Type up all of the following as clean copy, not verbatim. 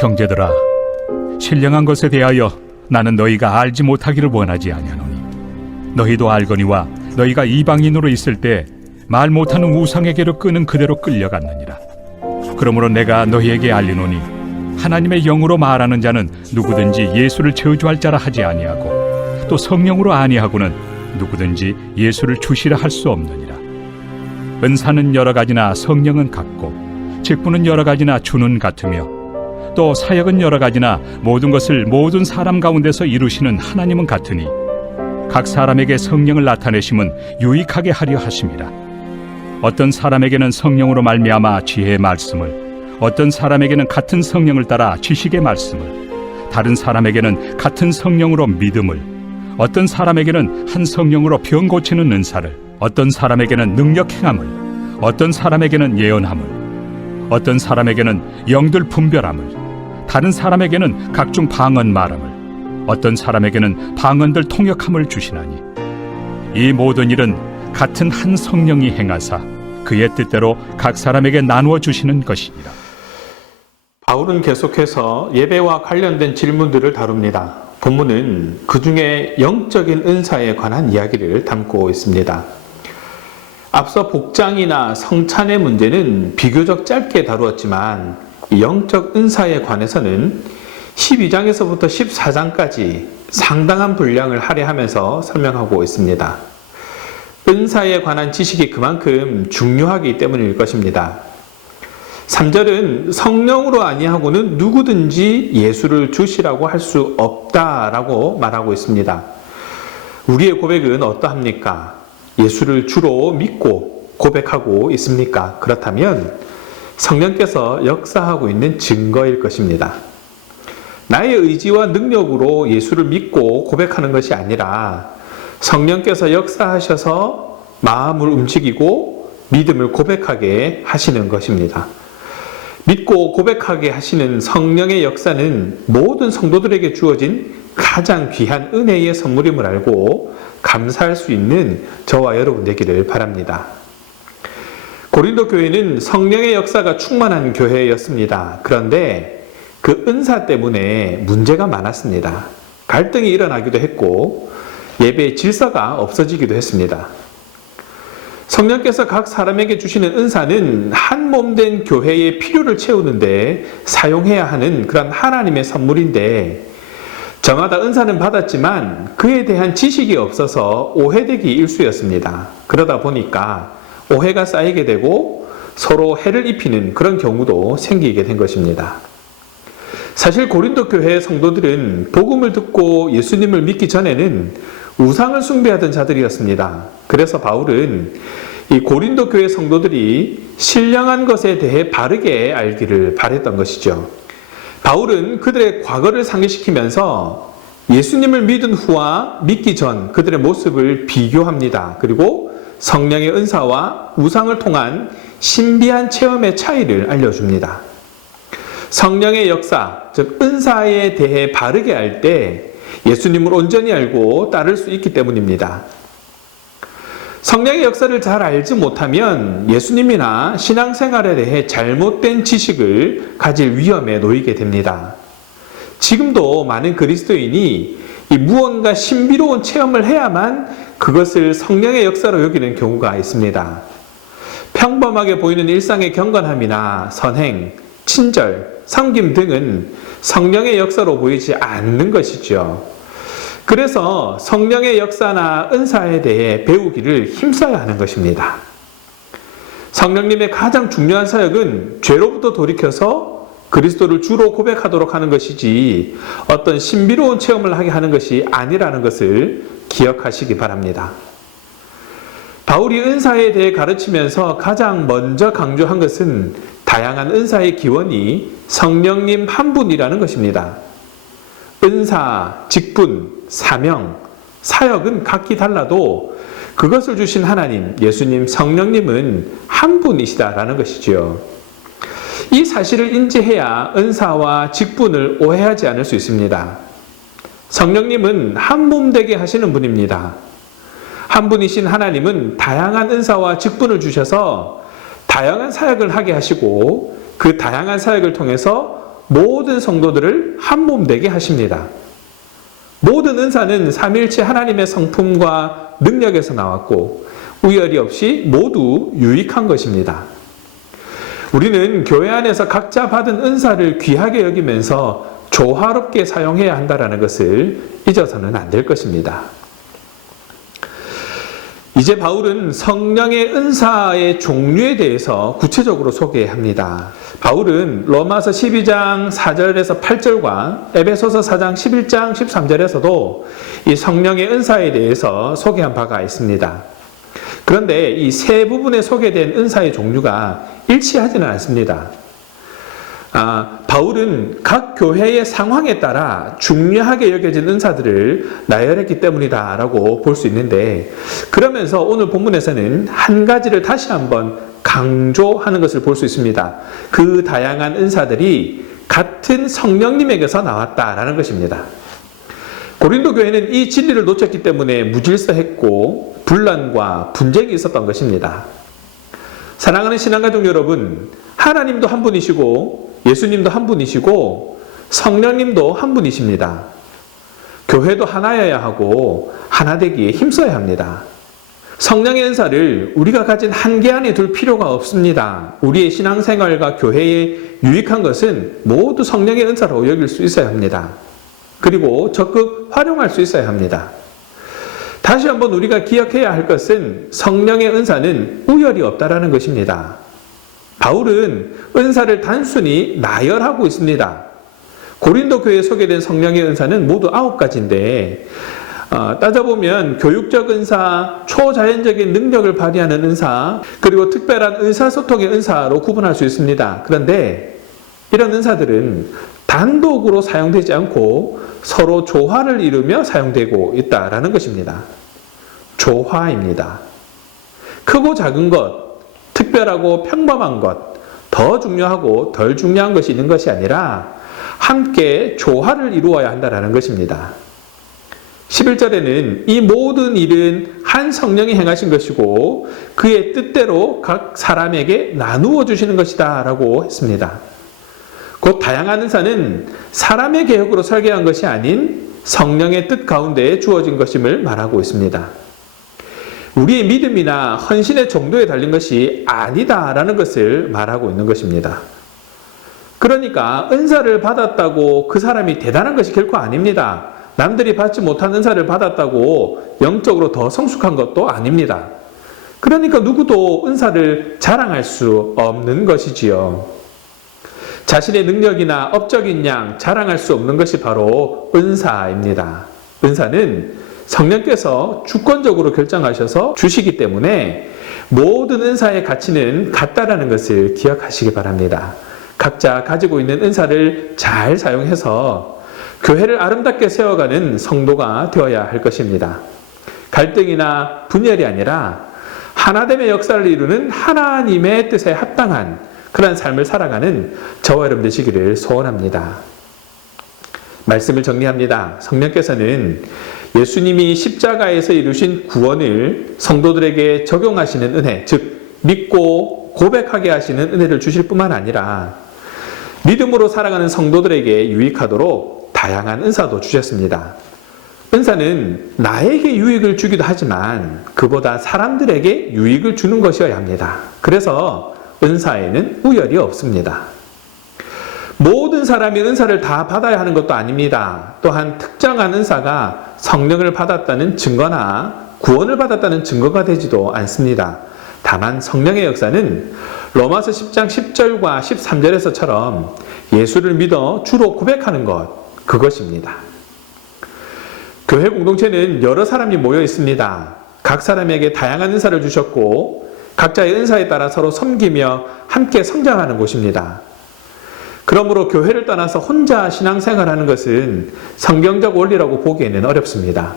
형제들아, 신령한 것에 대하여 나는 너희가 알지 못하기를 원하지 아니하노니 너희도 알거니와 너희가 이방인으로 있을 때 말 못하는 우상에게로 끄는 그대로 끌려갔느니라. 그러므로 내가 너희에게 알리노니 하나님의 영으로 말하는 자는 누구든지 예수를 저주할 자라 하지 아니하고 또 성령으로 아니하고는 누구든지 예수를 주시라 할 수 없느니라. 은사는 여러 가지나 성령은 같고 직분은 여러 가지나 주는 같으며 또 사역은 여러 가지나 모든 것을 모든 사람 가운데서 이루시는 하나님은 같으니 각 사람에게 성령을 나타내심은 유익하게 하려 하심이라. 어떤 사람에게는 성령으로 말미암아 지혜의 말씀을, 어떤 사람에게는 같은 성령을 따라 지식의 말씀을, 다른 사람에게는 같은 성령으로 믿음을, 어떤 사람에게는 한 성령으로 병 고치는 은사를, 어떤 사람에게는 능력 행함을, 어떤 사람에게는 예언함을, 어떤 사람에게는 영들 분별함을, 다른 사람에게는 각종 방언 말함을, 어떤 사람에게는 방언들 통역함을 주시나니 이 모든 일은 같은 한 성령이 행하사 그의 뜻대로 각 사람에게 나누어 주시는 것이니라. 바울은 계속해서 예배와 관련된 질문들을 다룹니다. 본문은 그 중에 영적인 은사에 관한 이야기를 담고 있습니다. 앞서 복장이나 성찬의 문제는 비교적 짧게 다루었지만 영적 은사에 관해서는 12장에서부터 14장까지 상당한 분량을 할애하면서 설명하고 있습니다. 은사에 관한 지식이 그만큼 중요하기 때문일 것입니다. 3절은 성령으로 아니하고는 누구든지 예수를 주시라고 할 수 없다라고 말하고 있습니다. 우리의 고백은 어떠합니까? 예수를 주로 믿고 고백하고 있습니까? 그렇다면 성령께서 역사하고 있는 증거일 것입니다. 나의 의지와 능력으로 예수를 믿고 고백하는 것이 아니라 성령께서 역사하셔서 마음을 움직이고 믿음을 고백하게 하시는 것입니다. 믿고 고백하게 하시는 성령의 역사는 모든 성도들에게 주어진 가장 귀한 은혜의 선물임을 알고 감사할 수 있는 저와 여러분 되기를 바랍니다. 고린도 교회는 성령의 역사가 충만한 교회였습니다. 그런데 그 은사 때문에 문제가 많았습니다. 갈등이 일어나기도 했고 예배의 질서가 없어지기도 했습니다. 성령께서 각 사람에게 주시는 은사는 한 몸된 교회의 필요를 채우는데 사용해야 하는 그런 하나님의 선물인데 저마다 은사는 받았지만 그에 대한 지식이 없어서 오해되기 일쑤였습니다. 그러다 보니까 오해가 쌓이게 되고 서로 해를 입히는 그런 경우도 생기게 된 것입니다. 사실 고린도 교회의 성도들은 복음을 듣고 예수님을 믿기 전에는 우상을 숭배하던 자들이었습니다. 그래서 바울은 이 고린도 교회 성도들이 신령한 것에 대해 바르게 알기를 바랬던 것이죠. 바울은 그들의 과거를 상기시키면서 예수님을 믿은 후와 믿기 전 그들의 모습을 비교합니다. 그리고 성령의 은사와 우상을 통한 신비한 체험의 차이를 알려줍니다. 성령의 역사, 즉 은사에 대해 바르게 알 때 예수님을 온전히 알고 따를 수 있기 때문입니다. 성령의 역사를 잘 알지 못하면 예수님이나 신앙생활에 대해 잘못된 지식을 가질 위험에 놓이게 됩니다. 지금도 많은 그리스도인이 이 무언가 신비로운 체험을 해야만 그것을 성령의 역사로 여기는 경우가 있습니다. 평범하게 보이는 일상의 경건함이나 선행, 친절, 섬김 등은 성령의 역사로 보이지 않는 것이죠. 그래서 성령의 역사나 은사에 대해 배우기를 힘써야 하는 것입니다. 성령님의 가장 중요한 사역은 죄로부터 돌이켜서 그리스도를 주로 고백하도록 하는 것이지 어떤 신비로운 체험을 하게 하는 것이 아니라는 것을 기억하시기 바랍니다. 바울이 은사에 대해 가르치면서 가장 먼저 강조한 것은 다양한 은사의 기원이 성령님 한 분이라는 것입니다. 은사, 직분, 사명, 사역은 각기 달라도 그것을 주신 하나님, 예수님, 성령님은 한 분이시다라는 것이지요. 이 사실을 인지해야 은사와 직분을 오해하지 않을 수 있습니다. 성령님은 한 몸 되게 하시는 분입니다. 한 분이신 하나님은 다양한 은사와 직분을 주셔서 다양한 사역을 하게 하시고 그 다양한 사역을 통해서 모든 성도들을 한 몸 되게 하십니다. 모든 은사는 삼위일체 하나님의 성품과 능력에서 나왔고 우열이 없이 모두 유익한 것입니다. 우리는 교회 안에서 각자 받은 은사를 귀하게 여기면서 조화롭게 사용해야 한다는 것을 잊어서는 안 될 것입니다. 이제 바울은 성령의 은사의 종류에 대해서 구체적으로 소개합니다. 바울은 로마서 12장 4절에서 8절과 에베소서 4장 11장 13절에서도 이 성령의 은사에 대해서 소개한 바가 있습니다. 그런데 이 세 부분에 소개된 은사의 종류가 일치하지는 않습니다. 바울은 각 교회의 상황에 따라 중요하게 여겨진 은사들을 나열했기 때문이다 라고 볼 수 있는데, 그러면서 오늘 본문에서는 한 가지를 다시 한번 강조하는 것을 볼 수 있습니다. 그 다양한 은사들이 같은 성령님에게서 나왔다라는 것입니다. 고린도 교회는 이 진리를 놓쳤기 때문에 무질서했고 분란과 분쟁이 있었던 것입니다. 사랑하는 신앙가족 여러분, 하나님도 한 분이시고 예수님도 한 분이시고 성령님도 한 분이십니다. 교회도 하나여야 하고 하나 되기에 힘써야 합니다. 성령의 은사를 우리가 가진 한계 안에 둘 필요가 없습니다. 우리의 신앙생활과 교회에 유익한 것은 모두 성령의 은사로 여길 수 있어야 합니다. 그리고 적극 활용할 수 있어야 합니다. 다시 한번 우리가 기억해야 할 것은 성령의 은사는 우열이 없다라는 것입니다. 바울은 은사를 단순히 나열하고 있습니다. 고린도 교회에 소개된 성령의 은사는 모두 9가지인데 따져보면 교육적 은사, 초자연적인 능력을 발휘하는 은사, 그리고 특별한 의사소통의 은사로 구분할 수 있습니다. 그런데 이런 은사들은 단독으로 사용되지 않고 서로 조화를 이루며 사용되고 있다라는 것입니다. 조화입니다. 크고 작은 것, 특별하고 평범한 것, 더 중요하고 덜 중요한 것이 있는 것이 아니라 함께 조화를 이루어야 한다는 것입니다. 11절에는 이 모든 일은 한 성령이 행하신 것이고 그의 뜻대로 각 사람에게 나누어 주시는 것이다 라고 했습니다. 곧 다양한 은사는 사람의 계획으로 설계한 것이 아닌 성령의 뜻 가운데에 주어진 것임을 말하고 있습니다. 우리의 믿음이나 헌신의 정도에 달린 것이 아니다라는 것을 말하고 있는 것입니다. 그러니까 은사를 받았다고 그 사람이 대단한 것이 결코 아닙니다. 남들이 받지 못한 은사를 받았다고 영적으로 더 성숙한 것도 아닙니다. 그러니까 누구도 은사를 자랑할 수 없는 것이지요. 자신의 능력이나 업적인 양 자랑할 수 없는 것이 바로 은사입니다. 은사는 성령께서 주권적으로 결정하셔서 주시기 때문에 모든 은사의 가치는 같다라는 것을 기억하시기 바랍니다. 각자 가지고 있는 은사를 잘 사용해서 교회를 아름답게 세워가는 성도가 되어야 할 것입니다. 갈등이나 분열이 아니라 하나됨의 역사를 이루는 하나님의 뜻에 합당한 그런 삶을 살아가는 저와 여러분 되시기를 소원합니다. 말씀을 정리합니다. 성령께서는 예수님이 십자가에서 이루신 구원을 성도들에게 적용하시는 은혜, 즉 믿고 고백하게 하시는 은혜를 주실 뿐만 아니라 믿음으로 살아가는 성도들에게 유익하도록 다양한 은사도 주셨습니다. 은사는 나에게 유익을 주기도 하지만 그보다 사람들에게 유익을 주는 것이어야 합니다. 그래서 은사에는 우열이 없습니다. 모든 사람이 은사를 다 받아야 하는 것도 아닙니다. 또한 특정한 은사가 성령을 받았다는 증거나 구원을 받았다는 증거가 되지도 않습니다. 다만 성령의 역사는 로마서 10장 10절과 13절에서처럼 예수를 믿어 주로 고백하는 것, 그것입니다. 교회 공동체는 여러 사람이 모여 있습니다. 각 사람에게 다양한 은사를 주셨고 각자의 은사에 따라 서로 섬기며 함께 성장하는 곳입니다. 그러므로 교회를 떠나서 혼자 신앙생활하는 것은 성경적 원리라고 보기에는 어렵습니다.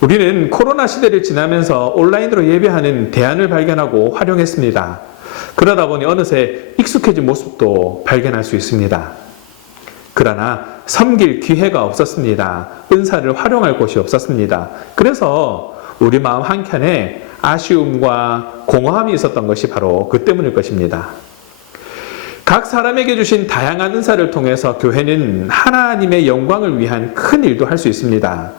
우리는 코로나 시대를 지나면서 온라인으로 예배하는 대안을 발견하고 활용했습니다. 그러다 보니 어느새 익숙해진 모습도 발견할 수 있습니다. 그러나 섬길 기회가 없었습니다. 은사를 활용할 곳이 없었습니다. 그래서 우리 마음 한켠에 아쉬움과 공허함이 있었던 것이 바로 그 때문일 것입니다. 각 사람에게 주신 다양한 은사를 통해서 교회는 하나님의 영광을 위한 큰 일도 할 수 있습니다.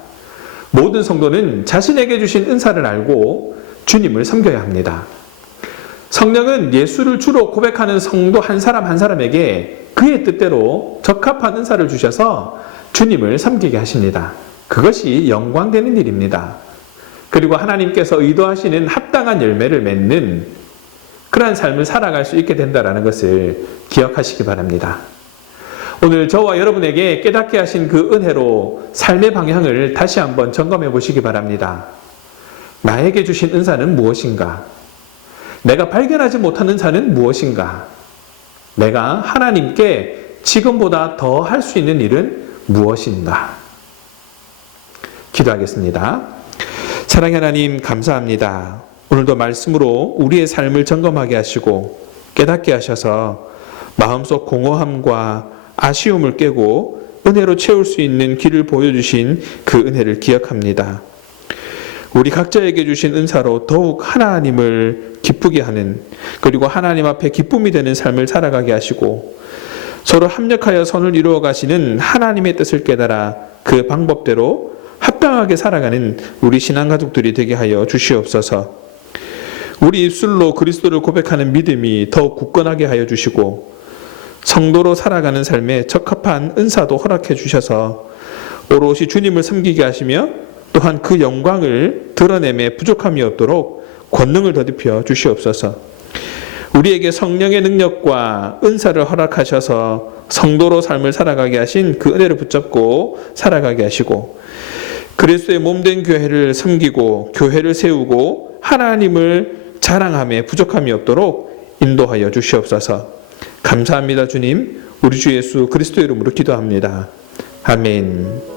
모든 성도는 자신에게 주신 은사를 알고 주님을 섬겨야 합니다. 성령은 예수를 주로 고백하는 성도 한 사람 한 사람에게 그의 뜻대로 적합한 은사를 주셔서 주님을 섬기게 하십니다. 그것이 영광되는 일입니다. 그리고 하나님께서 의도하시는 합당한 열매를 맺는 그러한 삶을 살아갈 수 있게 된다는 것을 기억하시기 바랍니다. 오늘 저와 여러분에게 깨닫게 하신 그 은혜로 삶의 방향을 다시 한번 점검해 보시기 바랍니다. 나에게 주신 은사는 무엇인가? 내가 발견하지 못한 은사는 무엇인가? 내가 하나님께 지금보다 더 할 수 있는 일은 무엇인가? 기도하겠습니다. 사랑의 하나님, 감사합니다. 오늘도 말씀으로 우리의 삶을 점검하게 하시고 깨닫게 하셔서 마음속 공허함과 아쉬움을 깨고 은혜로 채울 수 있는 길을 보여주신 그 은혜를 기억합니다. 우리 각자에게 주신 은사로 더욱 하나님을 기쁘게 하는, 그리고 하나님 앞에 기쁨이 되는 삶을 살아가게 하시고 서로 합력하여 선을 이루어 가시는 하나님의 뜻을 깨달아 그 방법대로 합당하게 살아가는 우리 신앙가족들이 되게 하여 주시옵소서. 우리 입술로 그리스도를 고백하는 믿음이 더욱 굳건하게 하여 주시고 성도로 살아가는 삶에 적합한 은사도 허락해 주셔서 오롯이 주님을 섬기게 하시며 또한 그 영광을 드러내매 부족함이 없도록 권능을 더딥혀 주시옵소서. 우리에게 성령의 능력과 은사를 허락하셔서 성도로 삶을 살아가게 하신 그 은혜를 붙잡고 살아가게 하시고 그리스도의 몸된 교회를 섬기고 교회를 세우고 하나님을 자랑함에 부족함이 없도록 인도하여 주시옵소서. 감사합니다, 주님. 우리 주 예수 그리스도 이름으로 기도합니다. 아멘.